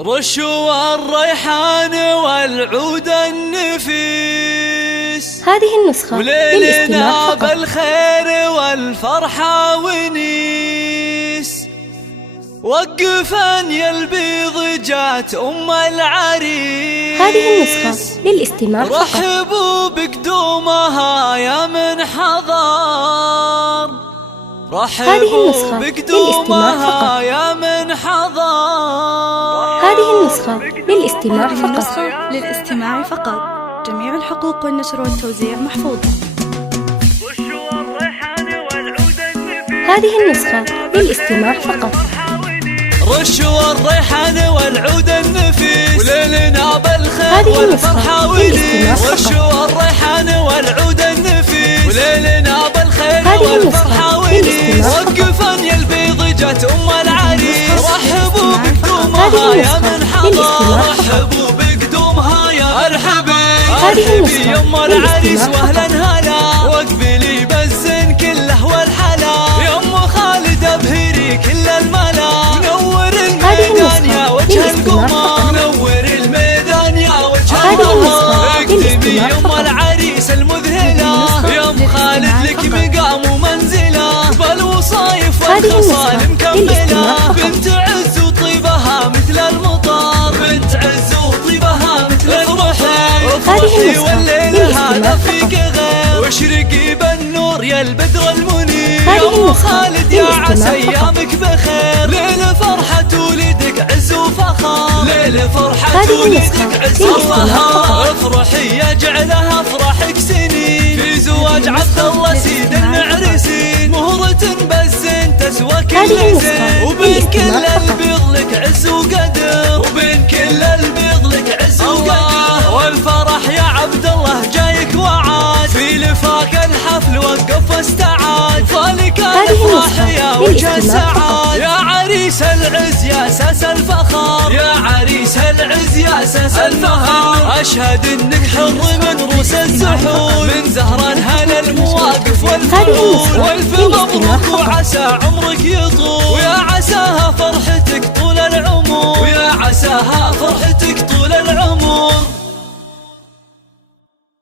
رشوا الريحان والعود النفيس، هذه النسخة وليلنا فقط. بالخير والفرحة ونيس. وقفن يا البيض جات أم العريس، هذه النسخة للاستماع فقط. رحبوا بقدومها يا من حضر، رحبوا بقدومها يا من حضر. هذه النسخة للاستماع فقط. النسخة للاستماع فقط. جميع الحقوق والنشر والتوزيع محفوظة. هذه النسخة للاستماع فقط. رشوا الريحان والعود النفيس، وليلنا بالخير والفرحة ونيس. رشوا الريحان والعود النفيس، وليلنا بالخير والفرحة ونيس. وقفن يا البيض جات أم العريس، رحبوا بقدومها يا من حضر، رحبوا بقدومها يا ارحبي يا أم العريس واهلا هلا. واقبلي بالزين كله والحلا، يا أم خالد ابهري كل الملا. نور الميدان يا وجه القمر، نور الميدان يا وجه القمر. اكتبي يا أم العريس المذهلة، يا أم خالد لك مقام ومنزلة، بالوصايف والخصال مكملة. بنت عز وطيبها مثل المطر، بنت عز وطيبها مثل المطر. افرحي والليل هذا فيك غير، واشرقي بالنور يا البدر المنير. يا أم خالد يا عسى ايامك بخير، ليل فرحة ولدك عز وفخر، ليل فرحة ولدك عز وفخر. افرحي يا جعلها افراحك سنين، في زواج عبد الله سيد المعرسين. مهرة بالزين تسوى كل زين، وبين كل البيض لك عز وقدر، وبين كل البيض لك عز وقدر. والفرح يا عبد الله جايك وعاد، في لفاك الحفل وقف واستعاد. فالك الافراح يا وجه السعاد، يا عريس العز يا اساس الفخر، يا عريس العز يا اساس الفخر. اشهد انك حر من روس الزحول، من زهر الهنا المواقف والفرول. والف مبروك وعسى عمرك يطول، ويا عساها فرحتك طول العمر، ويا عساها فرحتك طول